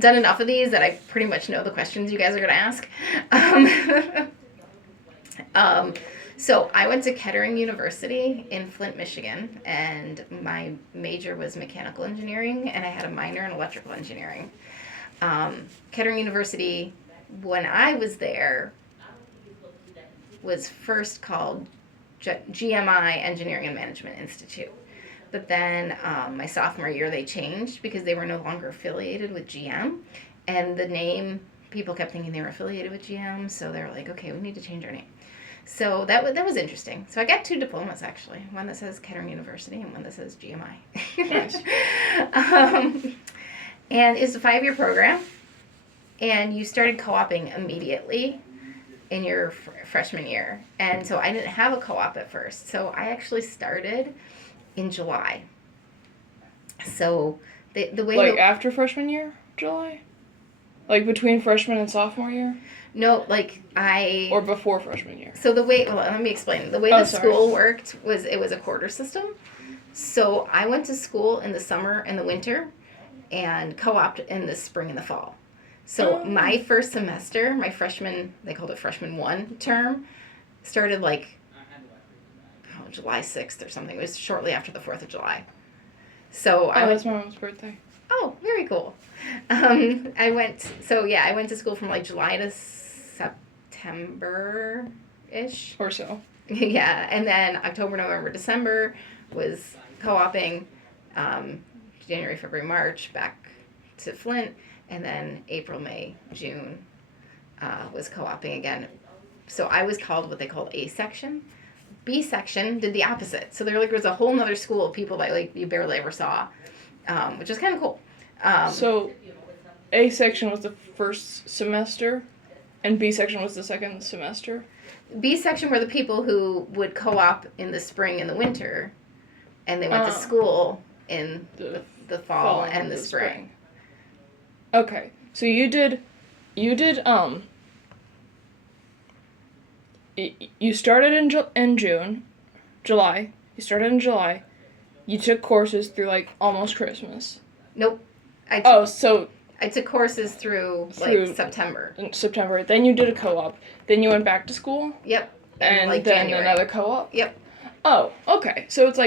done enough of these that I pretty much know the questions you guys are going to ask. Um, so I went to Kettering University in Flint, Michigan, and my major was mechanical engineering, and I had a minor in electrical engineering. Kettering University, when I was there, was first called GMI, Engineering and Management Institute. But then my sophomore year they changed because they were no longer affiliated with GM. And the name, people kept thinking they were affiliated with GM, so they were like, okay, we need to change our name. So that was interesting. So I got 2 diplomas, actually. One that says Kettering University and one that says GMI. Nice. And it's a 5-year program. And you started co-oping immediately in your freshman year. And so I didn't have a co-op at first. So I actually started in July. So the way... Like after freshman year? July? Like between freshman and sophomore year? No, Or before freshman year? So the way... Well, let me explain. The way the school worked was it was a quarter system. So I went to school in the summer and the winter and co-opted in the spring and the fall. So my first semester, my freshman, they called it freshman 1 term, started July 6th or something. It was shortly after the 4th of July. So that's my mom's birthday. Oh, very cool. I went to school from July to September-ish. Or so. Yeah, and then October, November, December was co-oping. January, February, March, back to Flint. And then April, May, June was co-oping again. So I was called what they called A section. B section did the opposite. So there was a whole other school of people that you barely ever saw, which was kind of cool. So A section was the first semester, and B section was the second semester? B section were the people who would co-op in the spring and the winter, and they went to school in the fall and the spring. Okay, so you started in July. You started in July. You took courses through almost Christmas. Nope. I took courses through September. In September. Then you did a co-op. Then you went back to school. Yep. And then January. Another co-op. Yep. Oh, okay. So it's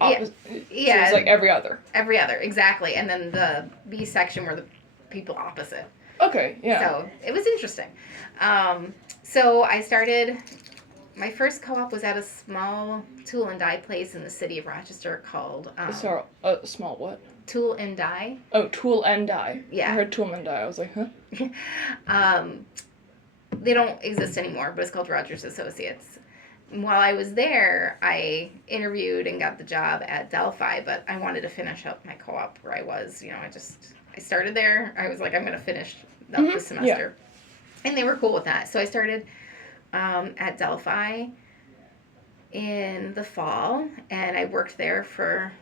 opposite. Yeah. So it's every other. Every other, exactly. And then the B section were the people opposite. Okay, yeah. So it was interesting. So I started, my first co-op was at a small tool and die place in the city of Rochester called... small what? Tool and die. Oh, tool and die. Yeah. I heard tool and die. I was like, huh? They don't exist anymore, but it's called Rogers Associates. While I was there, I interviewed and got the job at Delphi, but I wanted to finish up my co-op where I was. I started there. I was like, I'm going to finish the semester. Yeah. And they were cool with that. So I started at Delphi in the fall, and I worked there for,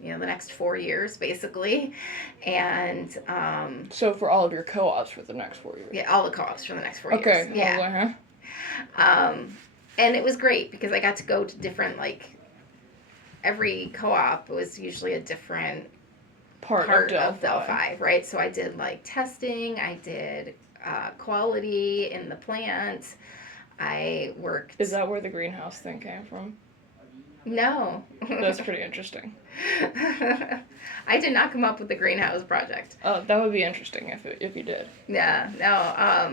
the next 4 years, basically. And... so for all of your co-ops for the next 4 years? Yeah, all the co-ops for the next 4 years. Okay. Yeah. And it was great because I got to go to different, every co-op was usually a different part of Delphi, right? So I did testing, I did quality in the plant, I worked... Is that where the greenhouse thing came from? No. That's pretty interesting. I did not come up with the greenhouse project. Oh, that would be interesting if you did. Yeah, no, I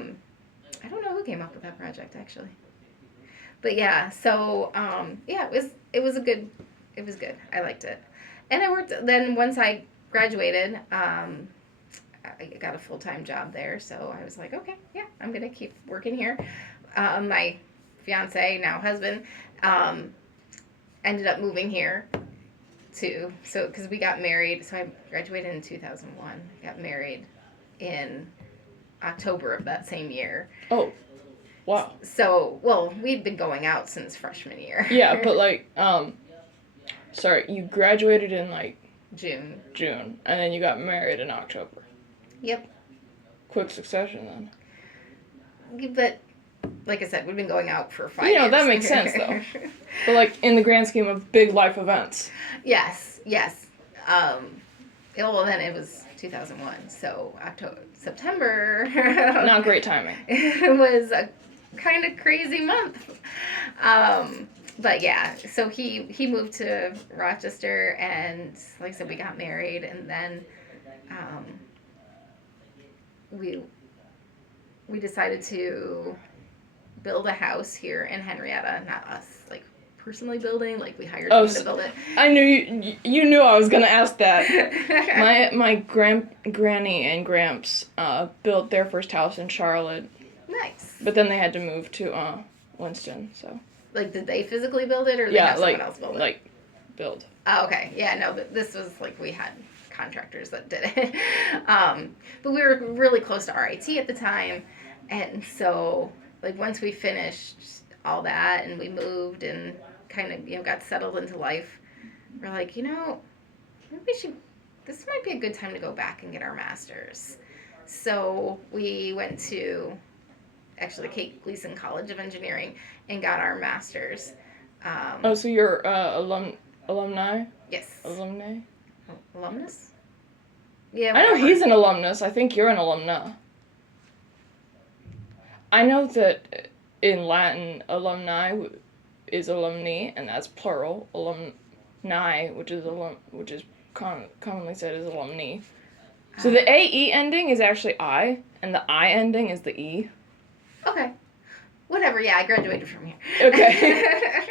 don't know who came up with that project, actually. But yeah, so, it was good. I liked it. And I worked, then once I graduated, I got a full-time job there, so I was like, okay, yeah, I'm going to keep working here. My fiance, now husband, ended up moving here because we got married, so I graduated in 2001, got married in October of that same year. Oh, wow. So, well, we'd been going out since freshman year. Yeah, but you graduated in June, and then you got married in October. Yep. Quick succession then. But, like I said, we've been going out for 5 years. That makes sense, though. But, in the grand scheme of big life events. Yes. Well, then it was 2001. So September. Not great timing. It was a kind of crazy month. But yeah, so he moved to Rochester, and like I said, we got married, and then we decided to build a house here in Henrietta. Not us, like personally building, like we hired someone to build it. I knew you knew I was gonna ask that. my granny and gramps built their first house in Charlotte. Nice. But then they had to move to Winston, so. Like, did they physically build it, or they have someone else build it? Like, build. Oh, okay. Yeah, no, but this was like we had contractors that did it. But we were really close to RIT at the time, and so like once we finished all that and we moved and kind of got settled into life, we're like, maybe we should. This might be a good time to go back and get our masters. So we went to actually Kate Gleason College of Engineering and got our masters. So you're alumni? Yes. Alumni? Alumnus? Yeah. I know he's an alumnus. I think you're an alumna. I know that in Latin, alumni is alumni, and that's plural. Alumni, which is commonly said as alumni. So the AE ending is actually I, and the I ending is the E. Okay. Whatever, yeah, I graduated from here. Okay.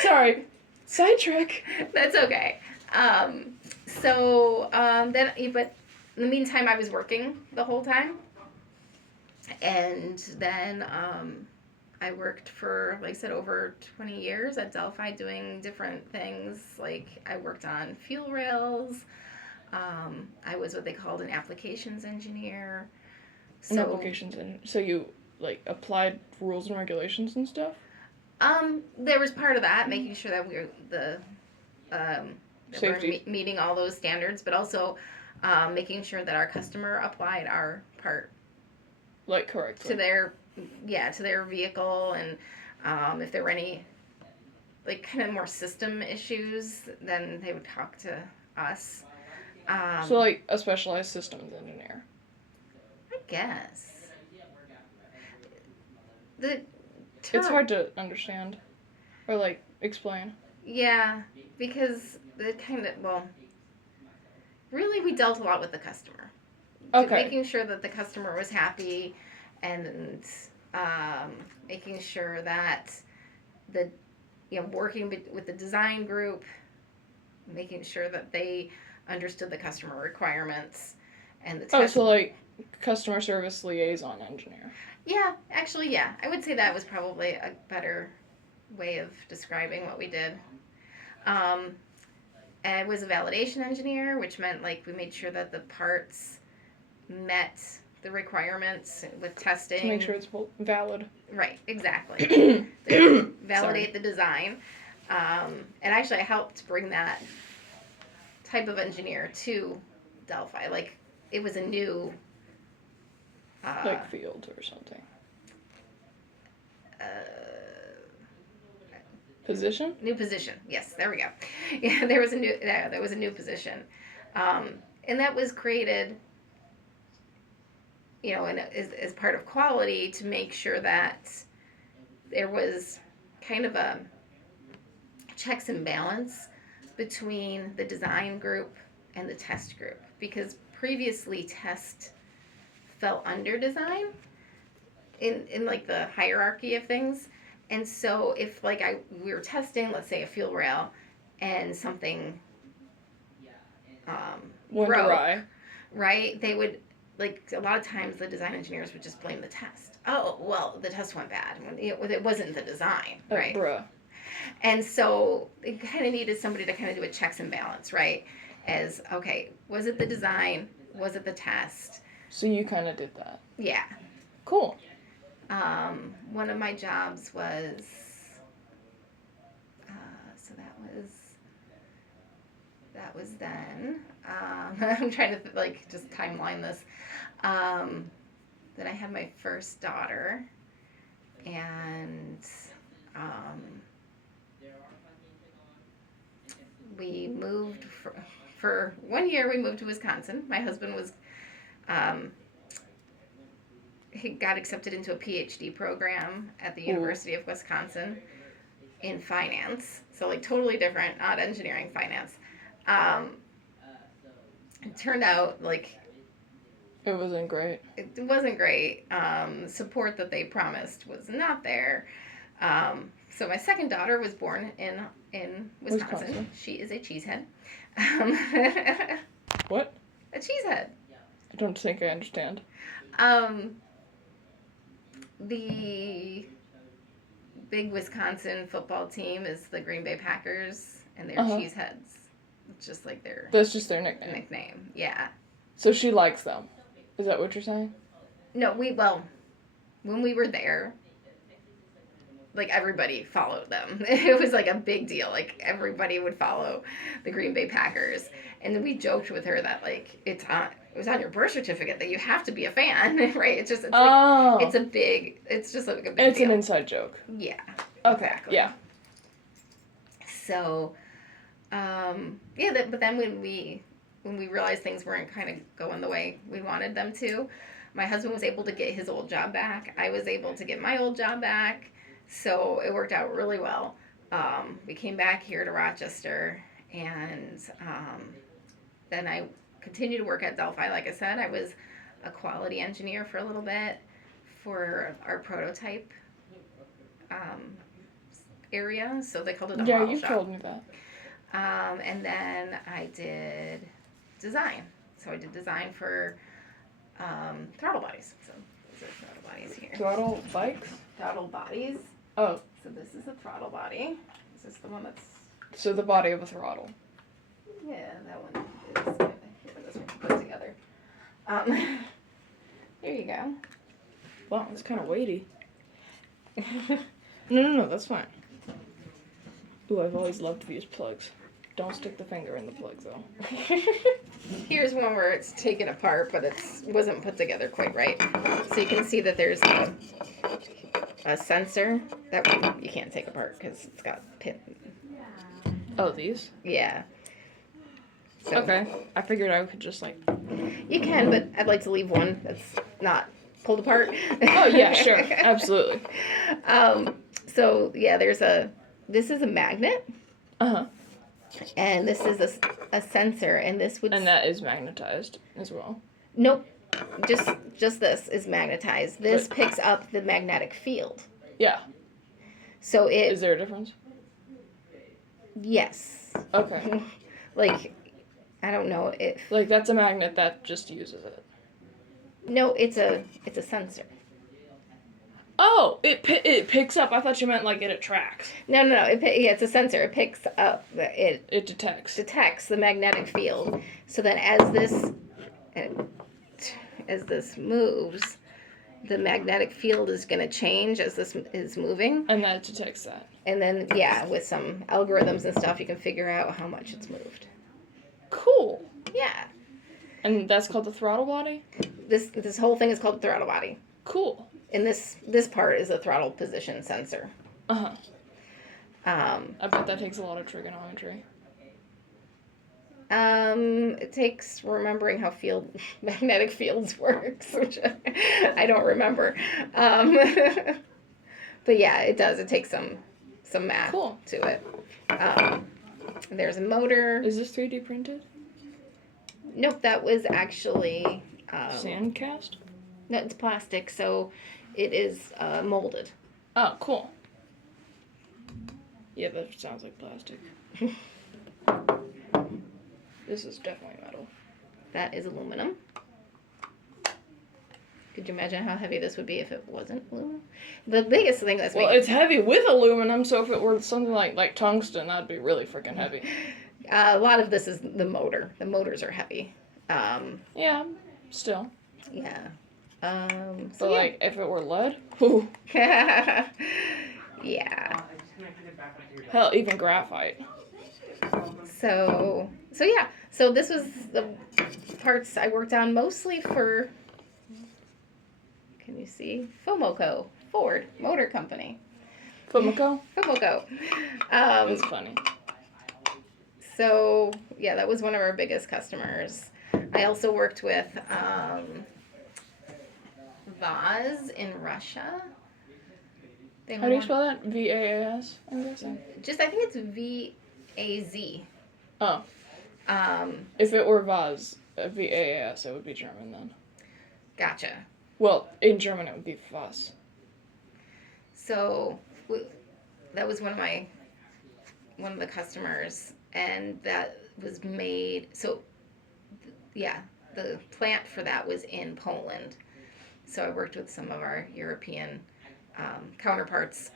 Sorry. Sidetrack. That's okay. But in the meantime, I was working the whole time. And then I worked for, like I said, over 20 years at Delphi doing different things. Like I worked on fuel rails. I was what they called an applications engineer. So you applied rules and regulations and stuff? There was part of that, making sure that we're meeting all those standards, but also making sure that our customer applied our part correctly to their vehicle, and if there were any kind of more system issues, then they would talk to us. So a specialized systems engineer. I guess. It's hard to understand or explain. Yeah, because really we dealt a lot with the customer. Okay. Making sure that the customer was happy, and making sure that working with the design group, making sure that they understood the customer requirements, and the test. Customer service liaison engineer. Yeah, actually, yeah. I would say that was probably a better way of describing what we did. I was a validation engineer, which meant we made sure that the parts met the requirements with testing. To make sure it's valid. Right, exactly. Validate the design. And actually I helped bring that type of engineer to Delphi. It was a new... field or something. Position? New position. Yes, there we go. Yeah, there was a new position, and that was created, and as part of quality to make sure that there was kind of a checks and balance between the design group and the test group, because previously test fell under design in the hierarchy of things. And so if we were testing, let's say a fuel rail, and something went broke, awry, right? They would a lot of times the design engineers would just blame the test. Oh, well, the test went bad when it wasn't the design, right? Bruh. And so it kind of needed somebody to kind of do a checks and balance, right? As okay, was it the design? Was it the test? So you kind of did that. Yeah. Cool. One of my jobs was, so that was then. I'm trying to just timeline this. Then I had my first daughter, and we moved for 1 year, we moved to Wisconsin. My husband was, he got accepted into a PhD program at the University of Wisconsin in finance. So, like, totally different, not engineering, finance. It turned out, like, It wasn't great. it wasn't great. Support that they promised was not there. So my second daughter was born in Wisconsin. She is a cheesehead. What? A cheesehead. I don't think I understand. The big Wisconsin football team is the Green Bay Packers, and they're cheeseheads. It's just like their That's just their nickname. Yeah. So she likes them. Is that what you're saying? No, when we were there, like, everybody followed them. It was like a big deal. Like, everybody would follow the Green Bay Packers. And then we joked with her that, like, it was on your birth certificate that you have to be a fan, right? It's just, it's just like a big It's deal. an inside joke. Yeah. Okay. Exactly. Yeah. So, but then when we realized things weren't kind of going the way we wanted them to, my husband was able to get his old job back. I was able to get my old job back. So it worked out really well. We came back here to Rochester, and then I continued to work at Delphi. Like I said, I was a quality engineer for a little bit for our prototype area. So they called it a model shop. Yeah, you told me that. And then I did design. So I did design for throttle bodies. So these are throttle bodies here. Throttle bikes? Throttle bodies. Oh. So this is a throttle body. This is the one that's... So the body of a throttle. Yeah, that one is kind of... Here, this one put together. There you go. Wow, it's kind of weighty. No, that's fine. Ooh, I've always loved to use plugs. Don't stick the finger in the plug, though. Here's one where it's taken apart, but it wasn't put together quite right. So you can see that there's a sensor that you can't take apart because it's got pin. Oh, these? Yeah. So Okay. I figured I could just, like... You can, but I'd like to leave one that's not pulled apart. Oh, yeah, sure. Absolutely. So, yeah, this is a magnet. Uh-huh. And this is a sensor, and this would... And that is magnetized as well. Nope. Just this is magnetized. This picks up the magnetic field. Yeah. So Is there a difference? Yes. Okay. Like, I don't know if... Like, that's a magnet that just uses it. No, it's a sensor. Oh, it picks up. I thought you meant, like, it attracts. No. It's a sensor. It picks up... It detects. Detects the magnetic field. So then as this moves, the magnetic field is going to change as this is moving. And that detects that. And then, with some algorithms and stuff, you can figure out how much it's moved. Cool. Yeah. And that's called the throttle body? This whole thing is called the throttle body. Cool. And this part is a throttle position sensor. Uh-huh. I bet that takes a lot of trigonometry. It takes remembering how magnetic fields works, which I don't remember. But yeah, it does. It takes some math to it. There's a motor. Is this 3D printed? Nope, that was actually... Sandcast? No, it's plastic, so it is molded. Oh, cool. Yeah, that sounds like plastic. This is definitely metal. That is aluminum. Could you imagine how heavy this would be if it wasn't aluminum? The biggest thing that's... Well, it's heavy with aluminum, so if it were something like tungsten, that'd be really freaking heavy. A lot of this is the motor. The motors are heavy. Yeah, still. Yeah. But, like, if it were lead? Ooh. Yeah. Hell, even graphite. So yeah. So this was the parts I worked on mostly for... Can you see? Fomoco. Ford Motor Company. Fumiko? Fomoco. That's funny. So yeah, that was one of our biggest customers. I also worked with Vaz in Russia. They How do you want spell that? VAAS, I'm guessing. just I think it's VAZ. Oh, Um, if it were Vaz, VAAS, it would be German then. gotcha. Well, in German it would be Vaz. So that was one of the customers, and that was made. So yeah, the plant for that was in Poland. So I worked with some of our European counterparts,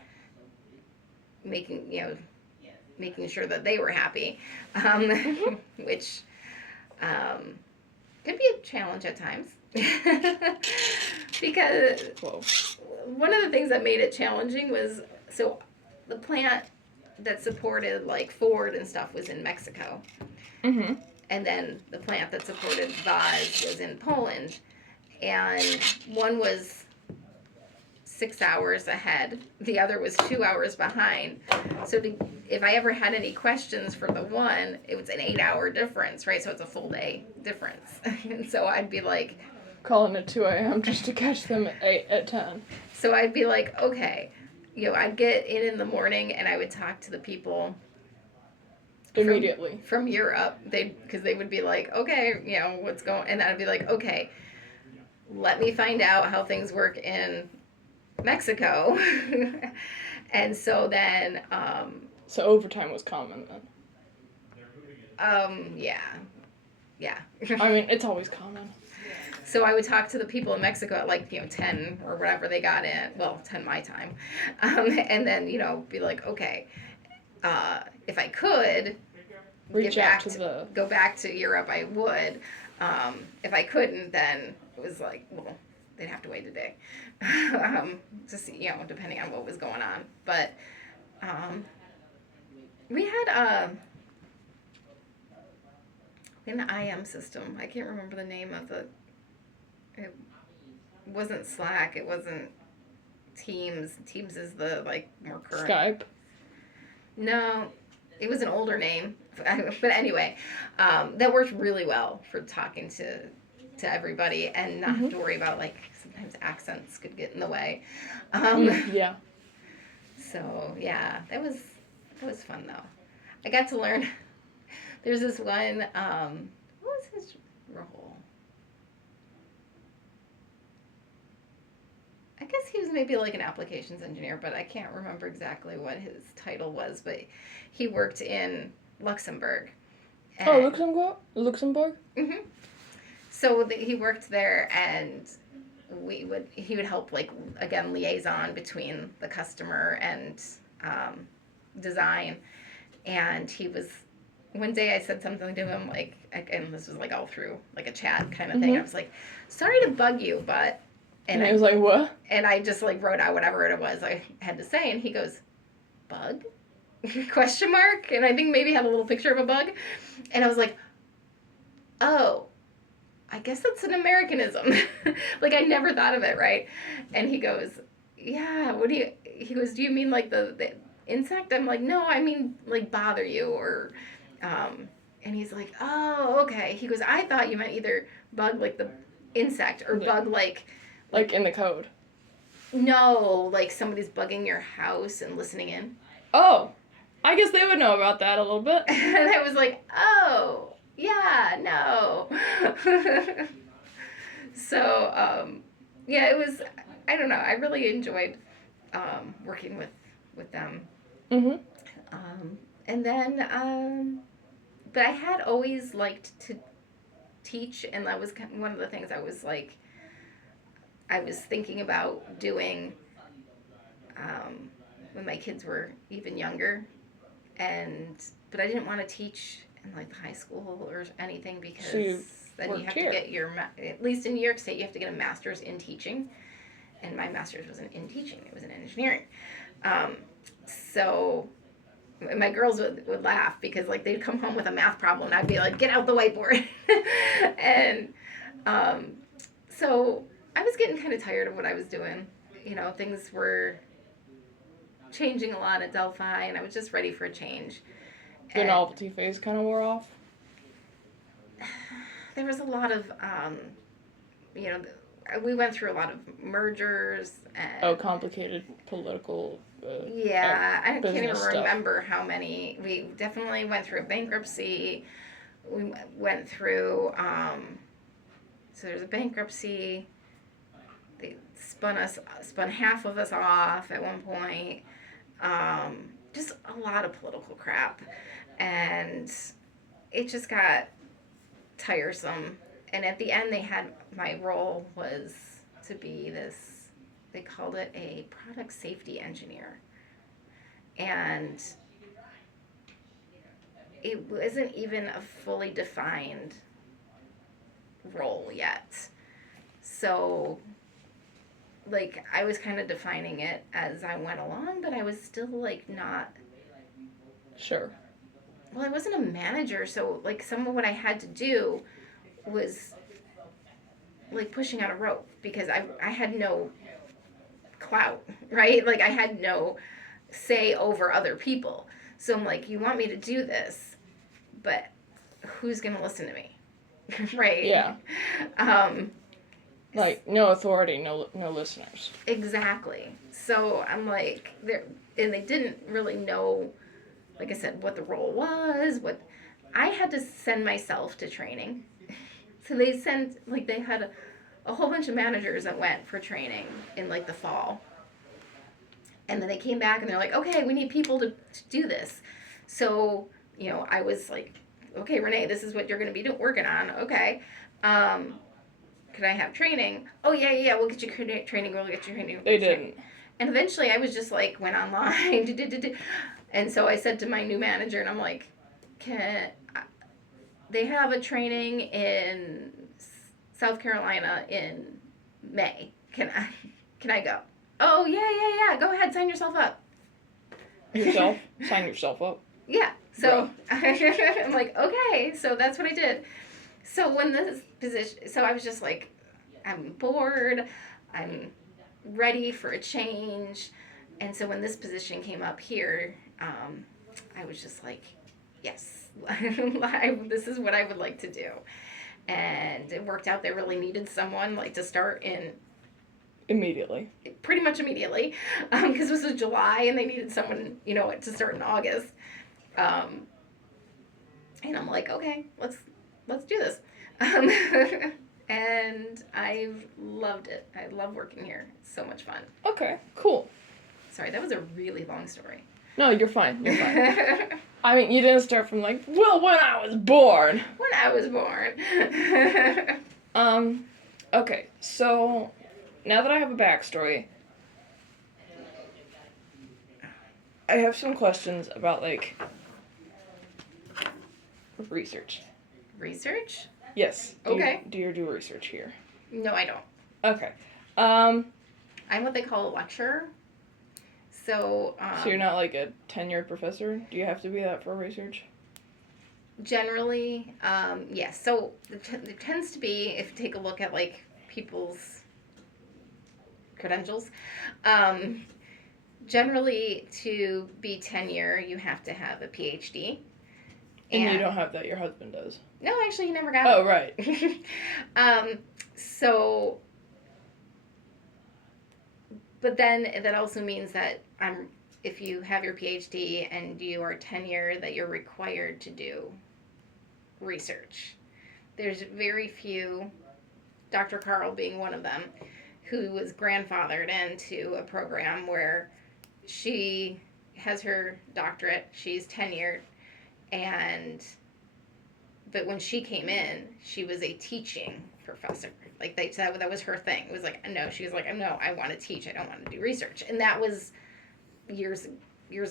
making sure that they were happy, which could be a challenge at times. Because Whoa. one of the things that made it challenging was so the plant that supported like Ford and stuff was in Mexico. Mm-hmm. And then the plant that supported Vaz was in Poland. And one was 6 hours ahead, the other was 2 hours behind. So if I ever had any questions for the one, it was an 8-hour difference, right? So it's a full day difference. And so I'd be like, Calling at 2 a.m. just to catch them at 10. so I'd be like, okay, I'd get in the morning and I would talk to the people Immediately. from Europe. Because they would be like, okay, what's going, and I'd be like, okay, let me find out how things work in Mexico. And so then So overtime was common then. yeah. I mean, it's always common. So I would talk to the people in Mexico at like 10 or whatever they got in, well, 10 my time, and then be like, okay, if I could go back to Europe, I would. If I couldn't, then it was like, well, they'd have to wait a day, to see, depending on what was going on. But we had an IM system. I can't remember the name of the. It wasn't Slack. It wasn't Teams. Teams is the more current. Skype. No, it was an older name. But anyway, that worked really well for talking to everybody and not have to worry about sometimes accents could get in the way. Yeah. So yeah, that was fun though. I got to learn. There's this one. What was his role? I guess he was maybe an applications engineer, but I can't remember exactly what his title was. But he worked in Luxembourg. Luxembourg? Mm-hmm. So he worked there, and he would help again liaison between the customer and design. And he was one day I said something to him and this was all through a chat kind of thing. I was like, sorry to bug you, but. And I was like, what? And I just wrote out whatever it was I had to say, and he goes, bug? Question mark? And I think maybe had a little picture of a bug. And I was like, oh, I guess that's an Americanism. I never thought of it, right? And he goes, yeah, he goes, do you mean the insect? I'm like, no, I mean bother you or, and he's like, oh, okay. He goes, I thought you meant either bug the insect or bug like in the code. No, somebody's bugging your house and listening in. Oh, I guess they would know about that a little bit. And I was like, oh, yeah, no. So, yeah, it was, I don't know, I really enjoyed working with them. Mm-hmm. And then, but I had always liked to teach, and that was one of the things I was thinking about doing when my kids were even younger, but I didn't want to teach in the high school or anything because then you have to get at least in New York State, you have to get a master's in teaching, and my master's wasn't in teaching; it was in engineering. So my girls would laugh because they'd come home with a math problem, and I'd be like, "Get out the whiteboard," and so. I was getting kind of tired of what I was doing. Things were changing a lot at Delphi, and I was just ready for a change. The And novelty phase kind of wore off. there was a lot of, you know, we went through a lot of mergers and. Oh, complicated political. Yeah, I can't even business stuff. remember how many. We definitely went through a bankruptcy. We went through. So there's a bankruptcy. They spun half of us off at one point. Just a lot of political crap, and it just got tiresome. And at the end, my role was to be this. They called it a product safety engineer, and it wasn't even a fully defined role yet. So, like, I was kind of defining it as I went along, but I was still, like, not. Sure. Well, I wasn't a manager, so, like, some of what I had to do was, like, pushing out a rope because I had no clout, right? Like, I had no say over other people. So I'm like, you want me to do this, but who's going to listen to me? Right? Yeah. Like, no authority, no listeners. Exactly. So I'm like, and they didn't really know, like I said, what the role was. I had to send myself to training. So they had a whole bunch of managers that went for training in like the fall. And then they came back and they're like, okay, we need people to do this. So, you know, I was like, okay, Renee, this is what you're going to be working on. Okay. Could I have training? Oh, yeah, we'll get you training. We'll get you training. They didn't. And eventually I was just like, went online. And so I said to my new manager, and I'm like, they have a training in South Carolina in May. Can I go? Oh, yeah. Go ahead, sign yourself up. Yourself? Sign yourself up? Yeah. So I'm like, okay. So that's what I did. So when this position, so I was just like, I'm bored. I'm ready for a change. And so when this position came up here, I was just like, yes, this is what I would like to do. And it worked out. They really needed someone like to start in immediately. Pretty much immediately, because this was July and they needed someone, you know, to start in August. And I'm like, okay, let's do this. And I've loved it. I love working here. It's so much fun. Okay, cool. Sorry, that was a really long story. No, you're fine. You're fine. I mean, you didn't start from like, well, when I was born. When I was born. Okay, so now that I have a backstory, I have some questions about, like, research. Research? Yes. Okay. Do you do research here? No, I don't. Okay. I'm what they call a lecturer. So you're not like a tenured professor? Do you have to be that for research? Generally, yes. So there tends to be, if you take a look at like people's credentials, generally to be tenure, you have to have a PhD. And you don't have that. Your husband does. No, actually, he never got it. Oh, right. So, but then that also means that if you have your PhD and you are tenure, that you're required to do research. There's very few, Dr. Carl being one of them, who was grandfathered into a program where she has her doctorate, she's tenured, but when she came in, she was a teaching professor. Like that was her thing. It was like, no, she was like, no, I want to teach. I don't want to do research. And that was years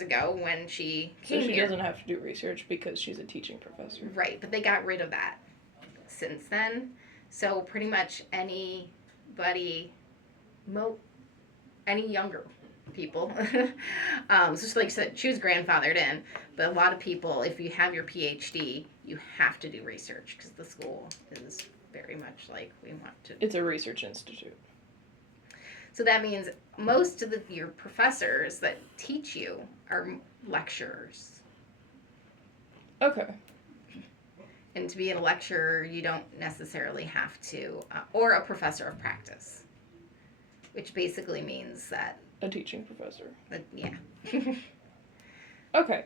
ago when she came here. So she doesn't have to do research because she's a teaching professor. Right, but they got rid of that since then. So pretty much anybody, any younger people. So like I said, she was grandfathered in, but a lot of people, if you have your PhD, you have to do research because the school is very much like we want to. It's a research institute. So that means most of your professors that teach you are lecturers. Okay. And to be a lecturer, you don't necessarily have to, or a professor of practice, which basically means that, A teaching professor. yeah. Okay.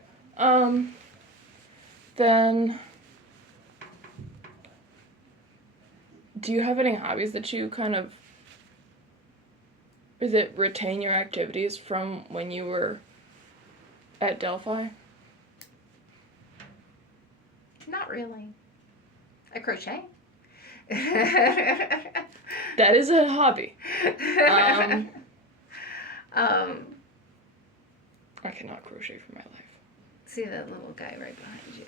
Then, do you have any hobbies that you kind of, is it retain your activities from when you were at Delphi? Not really. I crochet. That is a hobby. I cannot crochet for my life. See that little guy right behind you?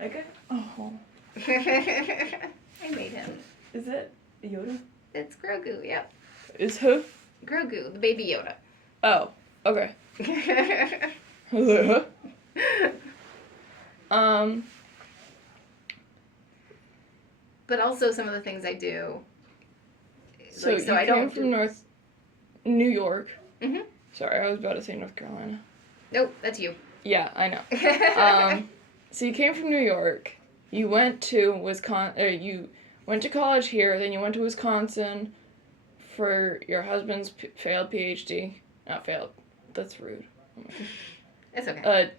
Okay. Oh. I made him. Is it Yoda? It's Grogu, yep. Is who? Grogu, the baby Yoda. Oh, okay. But also some of the things I do. So you I came don't from New York. Mhm. Sorry, I was about to say North Carolina. Nope, that's you. Yeah, I know. So you came from New York. You went to Wisconsin. You went to college here. Then you went to Wisconsin for your husband's failed PhD. Not failed. That's rude. It's okay.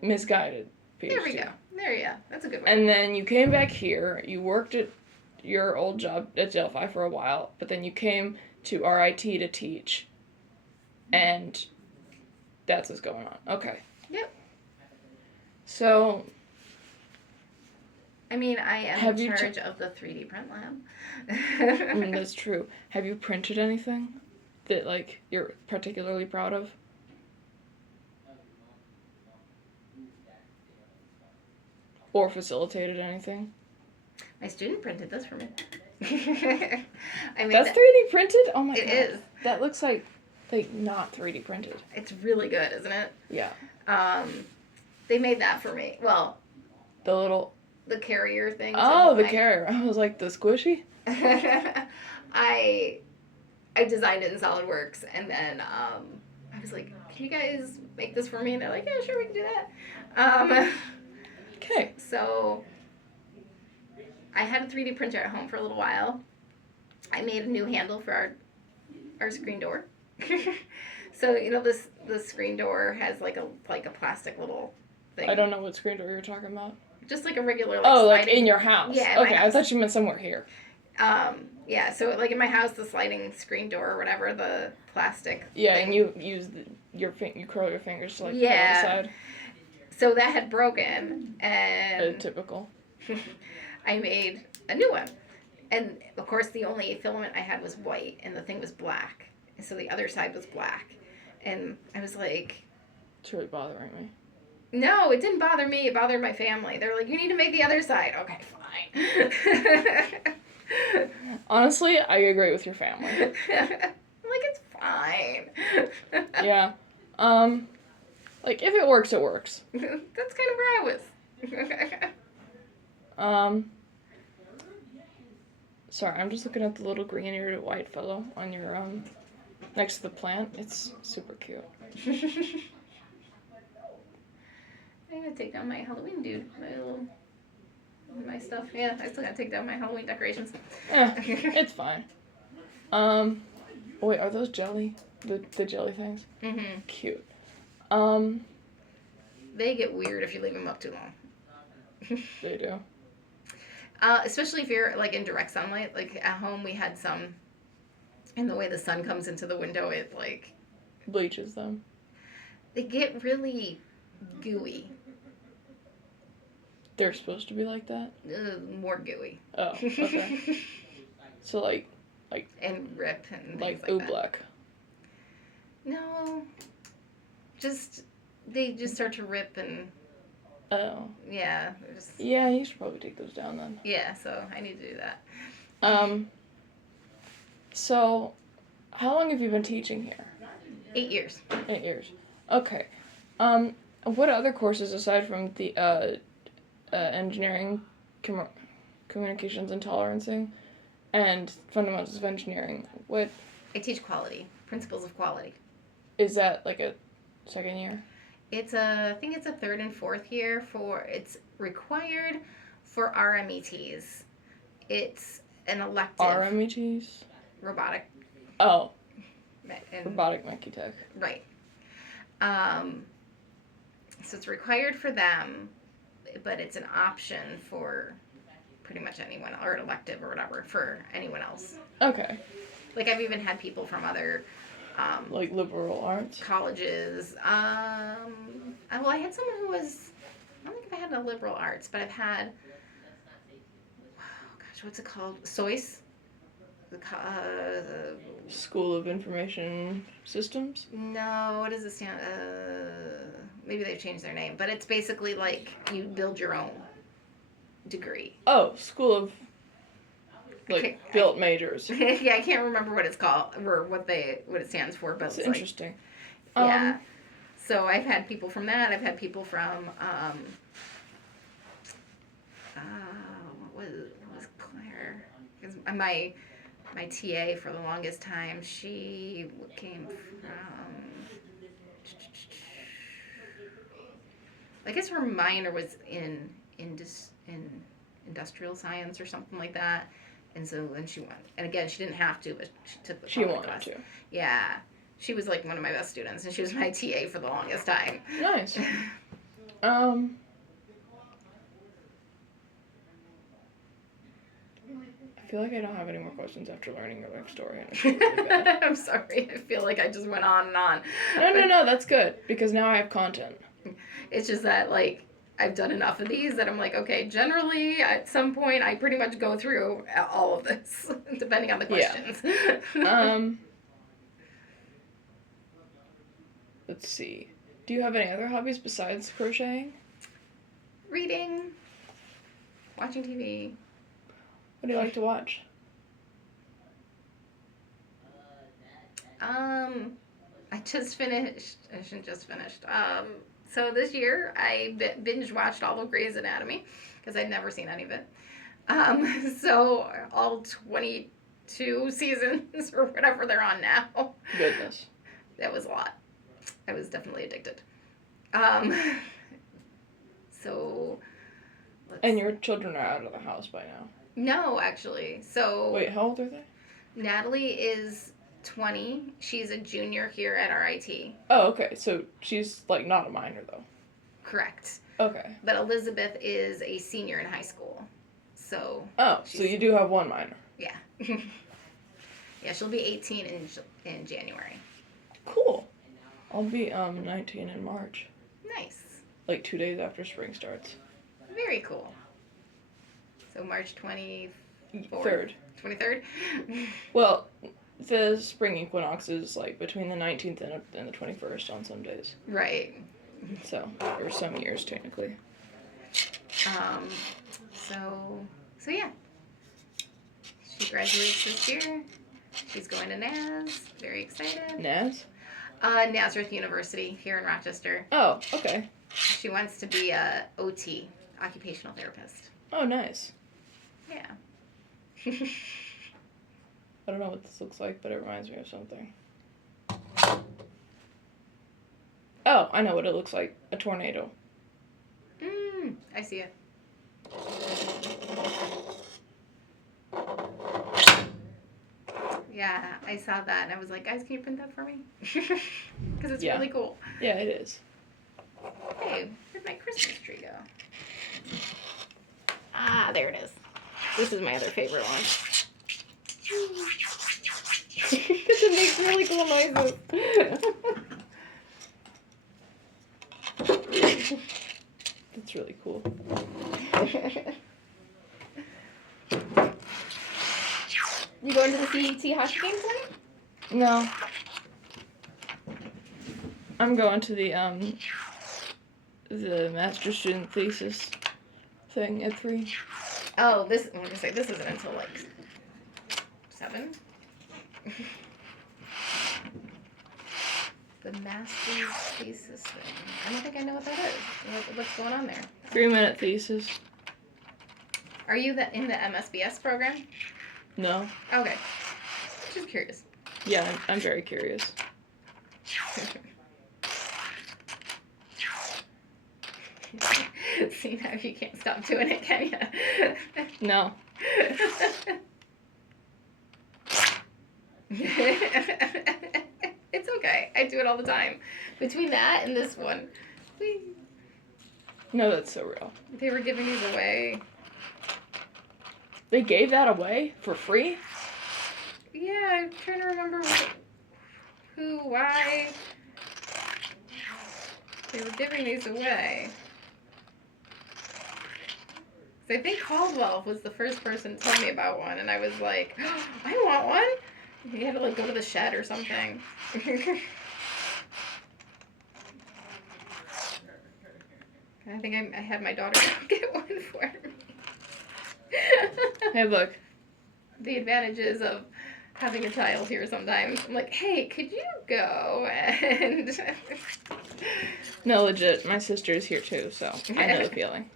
Misguided PhD. There we go. There you go. That's a good one. And then you came back here. You worked at your old job at Delphi for a while, but then you came to RIT to teach. And that's what's going on. Okay. Yep. So, I mean, I am have in you charge of the 3D print lab. that's true. Have you printed anything that, like, you're particularly proud of? Or facilitated anything? My student printed this for me. I mean, that's 3D printed? Oh my god. It is. That looks like not 3D printed. It's really good, isn't it? Yeah. They made that for me. Well, the carrier thing. Oh, the carrier. I was like, the squishy? I designed it in SolidWorks, and then I was like, can you guys make this for me? And they're like, yeah, sure, we can do that. Okay. So I had a 3D printer at home for a little while. I made a new handle for our screen door. So, you know, the screen door has like a plastic little thing. I don't know what screen door you're talking about. Just like a regular sliding... like in your house. Yeah, okay, house. I thought you meant somewhere here. Yeah, so like in my house, the sliding screen door or whatever, the plastic Yeah, thing. and you use you curl your fingers to like pull it aside. So that had broken, and typical. I made a new one. And of course the only filament I had was white and the thing was black. And so the other side was black. And I was like, it's really bothering me. No, it didn't bother me, it bothered my family. They were like, you need to make the other side. Okay, fine. Honestly, I agree with your family. I'm like, it's fine. Yeah. Like, if it works, it works. That's kind of where I was. Sorry, I'm just looking at the little green-eared white fellow on your, next to the plant. It's super cute. I'm gonna take down my Halloween dude. My stuff. Yeah, I still gotta take down my Halloween decorations. Yeah, it's fine. Wait, are those jelly? The jelly things? Mm-hmm. Cute. They get weird if you leave them up too long. They do. Especially if you're like in direct sunlight. Like at home, we had some, and the way the sun comes into the window, it like bleaches them. They get really gooey. They're supposed to be like that? More gooey. Oh, okay. So like and rip and things like that. oobleck. No. They just start to rip and. Oh. Yeah. Yeah, you should probably take those down then. Yeah, so I need to do that. So, how long have you been teaching here? 8 years. 8 years. Okay. What other courses aside from the engineering, communications and tolerancing, and fundamentals of engineering? What? I teach quality, principles of quality. Is that like a second year? I think it's a third and fourth year it's required for RMETs. It's an elective. RMETs? Robotic. Oh. And, robotic Monkey Tech. Right. So it's required for them, but it's an option for pretty much anyone, or an elective or whatever for anyone else. Okay. Like I've even had people from other like liberal arts colleges. Well, I had someone who was, I don't think if I had a liberal arts, but I've had, oh gosh, what's it called? SOIS? The School of Information Systems? No, what does it stand? Maybe they've changed their name, but it's basically like you build your own degree. Oh, School of built majors. Yeah, I can't remember what it's called or what it stands for, but it's interesting. Yeah. So I've had people from that. I've had people from what was Claire? Because my TA for the longest time, she came from, I guess her minor was in industrial science or something like that. And so then she went. And again, she didn't have to, but she took the class. To. Yeah. She was like one of my best students, and she was my TA for the longest time. Nice. I feel like I don't have any more questions after learning your life story. I'm sorry. I feel like I just went on and on. No, that's good, because now I have content. It's just that, like, I've done enough of these that I'm like, okay, generally, at some point, I pretty much go through all of this, depending on the questions. Yeah. Let's see. Do you have any other hobbies besides crocheting? Reading. Watching TV. What do you like to watch? I just finished. I shouldn't just finished. So this year I binge watched all of Grey's Anatomy because I'd never seen any of it. So all 22 seasons or whatever they're on now. Goodness. That was a lot. I was definitely addicted. So. And your children are out of the house by now. No, actually. So. Wait, how old are they? Natalie is 20. She's a junior here at RIT. Oh, okay. So she's, like, not a minor, though. Correct. Okay. But Elizabeth is a senior in high school. So. Oh, so you do have one minor. Yeah. Yeah, she'll be 18 in January. Cool. I'll be 19 in March. Nice. Like 2 days after spring starts. Very cool. So March 23rd. 23rd? Well, the spring equinox is like between the 19th and the 21st on some days. Right. So, or some years technically. So yeah. She graduates this year. She's going to NAS. Very excited. NAS? Nazareth University here in Rochester. Oh, okay. She wants to be a OT, occupational therapist. Oh, nice. Yeah. I don't know what this looks like, but it reminds me of something. Oh, I know what it looks like. A tornado. I see it. Yeah, I saw that and I was like, guys, can you print that for me? Because it's really cool. Yeah, it is. Hey, where'd my Christmas tree go? Ah, there it is. This is my other favorite one. Because it makes really cool noises. That's really cool. You going to the CET hockey game tonight? No. I'm going to the master student thesis thing at 3. Oh, this isn't until like 7. The master's thesis thing. I don't think I know what that is. What's going on there? 3-minute thesis. Are you in the MSBS program? No. Okay. Just curious. Yeah, I'm very curious. See, now you can't stop doing it, can you? No. It's okay. I do it all the time. Between that and this one. Whee. No, that's so real. They were giving these away. They gave that away for free? Yeah, I'm trying to remember who, why. They were giving these away. So I think Caldwell was the first person to tell me about one, and I was like, oh, I want one. You had to like go to the shed or something. I think I had my daughter go get one for me. Hey, look. The advantages of having a child here sometimes. I'm like, hey, could you go and... No, legit. My sister is here too, so I know the feeling.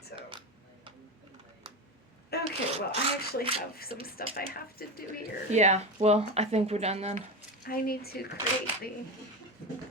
So, okay, well, I actually have some stuff I have to do here. Yeah, well, I think we're done then. I need to create the